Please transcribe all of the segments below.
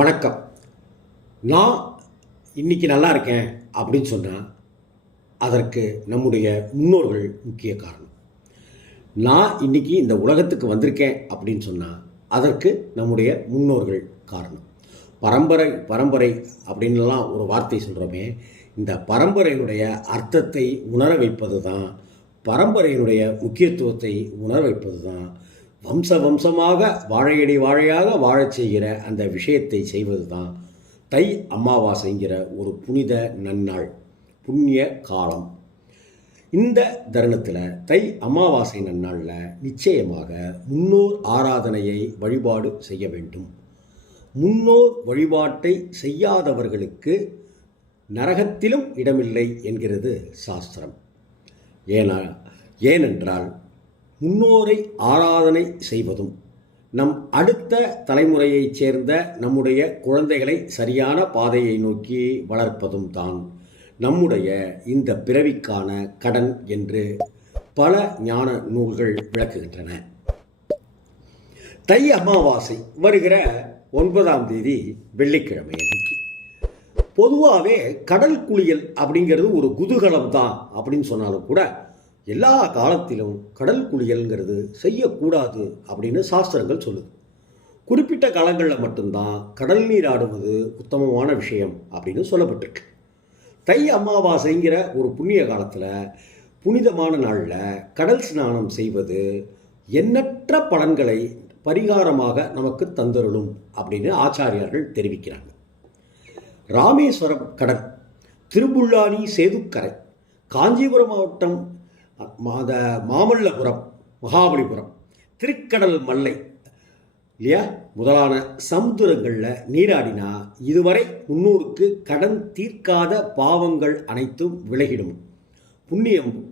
வணக்கம். நான் இன்னைக்கு நல்லா இருக்கேன் அப்படின்னு சொன்னால் அதற்கு நம்முடைய முன்னோர்கள் முக்கிய காரணம். நான் இன்னைக்கு இந்த உலகத்துக்கு வந்திருக்கேன் அப்படின்னு சொன்னால் அதற்கு நம்முடைய முன்னோர்கள் காரணம். பரம்பரை பரம்பரை அப்படின்லாம் ஒரு வார்த்தை சொல்கிறோமே, இந்த பரம்பரையினுடைய அர்த்தத்தை உணர வைப்பது தான், பரம்பரையினுடைய முக்கியத்துவத்தை உணர வைப்பது தான், வம்ச வம்சமாக வாழையடி வாழையாக வாழச் செய்கிற அந்த விஷயத்தை செய்வது தான் தை அமாவாசைங்கிற ஒரு புனித நன்னாள், புண்ணிய காலம். இந்த தருணத்தில் தை அமாவாசை நன்னாளில் நிச்சயமாக முன்னோர் ஆராதனையை வழிபாடு செய்ய வேண்டும். முன்னோர் வழிபாட்டை செய்யாதவர்களுக்கு நரகத்திலும் இடமில்லை என்கிறது சாஸ்திரம். ஏனென்றால் முன்னோரை ஆராதனை செய்வதும் நம் அடுத்த தலைமுறையைச் சேர்ந்த நம்முடைய குழந்தைகளை சரியான பாதையை நோக்கி வளர்ப்பதும் தான் நம்முடைய இந்த பிறவிக்கான கடன் என்று பல ஞான நூல்கள் விளக்குகின்றன. தை அமாவாசை வருகிற 9ஆம் தேதி வெள்ளிக்கிழமை அன்னைக்கு பொதுவாகவே கடல் குளியல் அப்படிங்கிறது ஒரு குதூகலம் தான் அப்படின்னு சொன்னாலும் கூட எல்லா காலத்திலும் கடல் குளியல்ங்கிறது செய்யக்கூடாது அப்படின்னு சாஸ்திரங்கள் சொல்லுது. குறிப்பிட்ட காலங்களில் மட்டும்தான் கடல் நீர் ஆடுவது உத்தமமான விஷயம் அப்படின்னு சொல்லப்பட்டிருக்கு. தை அமாவாசைங்கிற ஒரு புண்ணிய காலத்தில், புனிதமான நாளில் கடல் ஸ்நானம் செய்வது எண்ணற்ற பலன்களை பரிகாரமாக நமக்கு தந்தருளும் அப்படின்னு ஆச்சாரியார்கள் தெரிவிக்கிறாங்க. ராமேஸ்வரம் கடல், திருப்புல்லானி சேதுக்கரை, காஞ்சிபுரம் மாவட்டம் மாமல்லபுரம், மகாபலிபுரம், திருக்கடல் மல்லை இல்லையா முதலான சமுத்திரங்களில் நீராடினா இதுவரை முன்னோருக்கு கடன் தீர்க்காத பாவங்கள் அனைத்தும் விலகிடும்,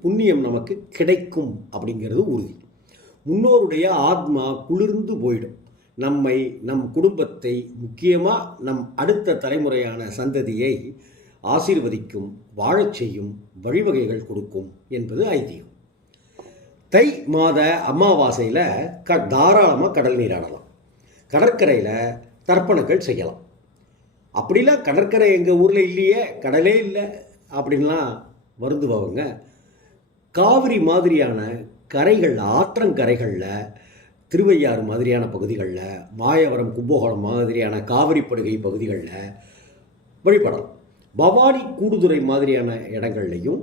புண்ணியம் நமக்கு கிடைக்கும் அப்படிங்கிறது உறுதி. முன்னோருடைய ஆத்மா குளிர்ந்து போயிடும். நம்மை, நம் குடும்பத்தை, முக்கியமாக நம் அடுத்த தலைமுறையான சந்ததியை ஆசீர்வதிக்கும், வாழச் செய்யும், வழிவகைகள் கொடுக்கும் என்பது ஐதீகம். தை மாத அமாவாசையில் தாராளமாக கடல் நீராடலாம். கடற்கரையில் தர்ப்பணங்கள் செய்யலாம். அப்படிலாம் கடற்கரை எங்கள் ஊரில் இல்லையே, கடலே இல்லை அப்படின்லாம் வருந்துபவங்க காவிரி மாதிரியான கரைகள், ஆற்றங்கரைகளில், திருவையாறு மாதிரியான பகுதிகளில், மாயவரம், கும்பகோணம் மாதிரியான காவிரி படுகை பகுதிகளில் வழிபடலாம். பவானி, கூடுதுறை மாதிரியான இடங்கள்லையும்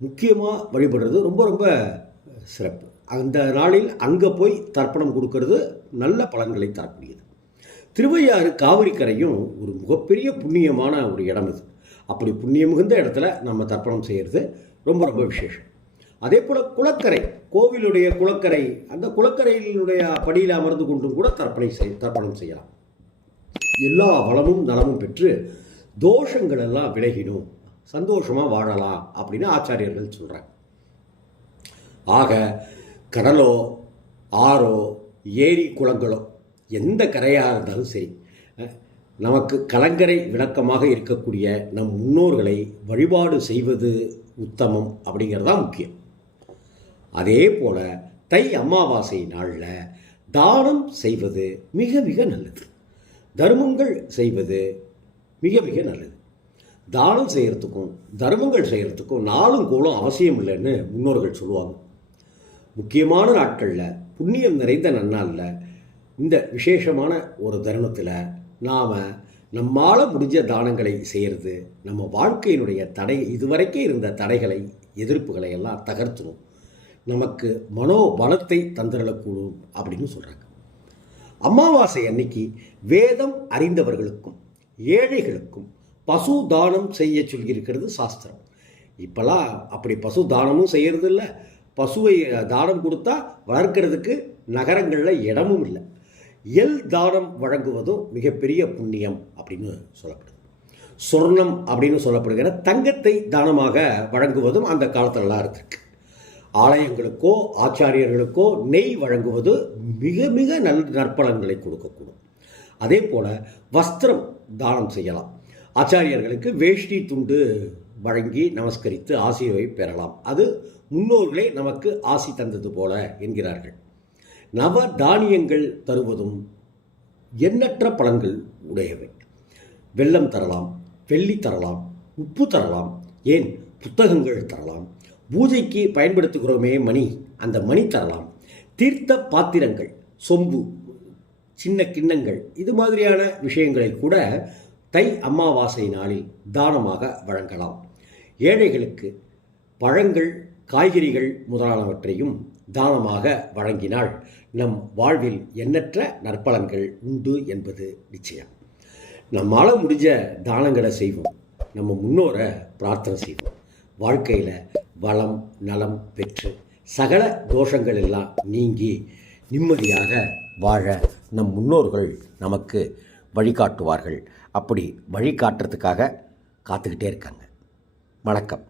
முக்கியமாக வழிபடுறது ரொம்ப ரொம்ப சிறப்பு. அந்த நாளில் அங்கே போய் தர்ப்பணம் கொடுக்கறது நல்ல பலன்களை தரக்கூடியது. திருவையாறு காவிரி கரையும் ஒரு மிகப்பெரிய புண்ணியமான ஒரு இடம் இது. அப்படி புண்ணியம் மிகுந்த இடத்துல நம்ம தர்ப்பணம் செய்கிறது ரொம்ப ரொம்ப விசேஷம். அதே போல் குளக்கரை, கோவிலுடைய குளக்கரை, அந்த குளக்கரையினுடைய படியில் அமர்ந்து கொண்டும் கூட தர்ப்பணம் செய்யலாம். எல்லா வளமும் நலமும் பெற்று தோஷங்கள் எல்லாம் விலகிடும், சந்தோஷமாக வாழலாம் அப்படின்னு ஆச்சாரியர்கள் சொல்கிறாங்க. ஆக கடலோ, ஆறோ, ஏரி, குளங்களோ எந்த கரையாக இருந்தாலும் சரி, நமக்கு கலங்கரை விளக்கமாக இருக்கக்கூடிய நம் முன்னோர்களை வழிபாடு செய்வது உத்தமம் அப்படிங்கிறதான் முக்கியம். அதே போல் தை அமாவாசை நாளில் தானம் செய்வது மிக மிக நல்லது. தர்மங்கள் செய்வது மிக மிக நல்லது. தானம் செய்கிறதுக்கும் தர்மங்கள் செய்கிறதுக்கும் நாளும் கோளும் அவசியம் இல்லைன்னு முன்னோர்கள் சொல்லுவாங்க. முக்கியமான நாட்களில், புண்ணியம் நிறைந்த நன்னாளில், இந்த விசேஷமான ஒரு தருணத்தில் நாம் நம்மால் முடிஞ்ச தானங்களை செய்கிறது நம்ம வாழ்க்கையினுடைய இதுவரைக்கும் இருந்த தடைகளை, எதிர்ப்புகளை எல்லாம் தகர்த்தணும், நமக்கு மனோபலத்தை தந்திரக்கூடும் அப்படின்னு சொல்கிறாங்க. அமாவாசை அன்னைக்கு வேதம் அறிந்தவர்களுக்கும் ஏழைகளுக்கும் பசு தானம் செய்ய சொல்லியிருக்கிறது சாஸ்திரம். இப்போல்லாம் அப்படி பசு தானமும் செய்கிறது இல்லை. பசுவை தானம் கொடுத்தா வளர்க்கிறதுக்கு நகரங்களில் இடமும் இல்லை. தானம் வழங்குவதும் மிகப்பெரிய புண்ணியம் அப்படின்னு சொல்லப்படுது. சொர்ணம் அப்படின்னு சொல்லப்படுகிற தங்கத்தை தானமாக வழங்குவதும் அந்த காலத்திலலாம் இருந்திருக்கு. ஆலயங்களுக்கோ ஆச்சாரியர்களுக்கோ நெய் வழங்குவது மிக மிக நற்பலன்களை கொடுக்கக்கூடும். அதே போல் வஸ்திரம் தானம் செய்யலாம். ஆச்சாரியர்களுக்கு வேஷ்டி துண்டு வழங்கி நமஸ்கரித்து ஆசியை பெறலாம். அது முன்னோர்களே நமக்கு ஆசி தந்தது போல என்கிறார்கள். நவ தானியங்கள் தருவதும் எண்ணற்ற பலன்கள் உடையவை. வெல்லம் தரலாம், வெள்ளி தரலாம், உப்பு தரலாம், ஏன் புத்தகங்கள் தரலாம். பூஜைக்கு பயன்படுத்துகிறோமே மணி, அந்த மணி தரலாம். தீர்த்த பாத்திரங்கள், சொம்பு, சின்ன கிண்ணங்கள், இது மாதிரியான விஷயங்களை கூட தை அமாவாசை நாளில் தானமாக வழங்கலாம். ஏழைகளுக்கு பழங்கள், காய்கறிகள் முதலானவற்றையும் தானமாக வழங்கினால் நம் வாழ்வில் எண்ணற்ற நற்பலன்கள் உண்டு என்பது நிச்சயம். நம்மால் முடிஞ்ச தானங்களை செய்வோம், நம்ம முன்னோரை பிரார்த்தனை செய்வோம். வாழ்க்கையில் வளம் நலம் பெற்று சகல தோஷங்கள் எல்லாம் நீங்கி நிம்மதியாக வாழ நம் முன்னோர்கள் நமக்கு வழிகாட்டுவார்கள். அப்படி வழிகாட்டுறதுக்காக காத்துக்கிட்டே இருக்காங்க. வணக்கம்.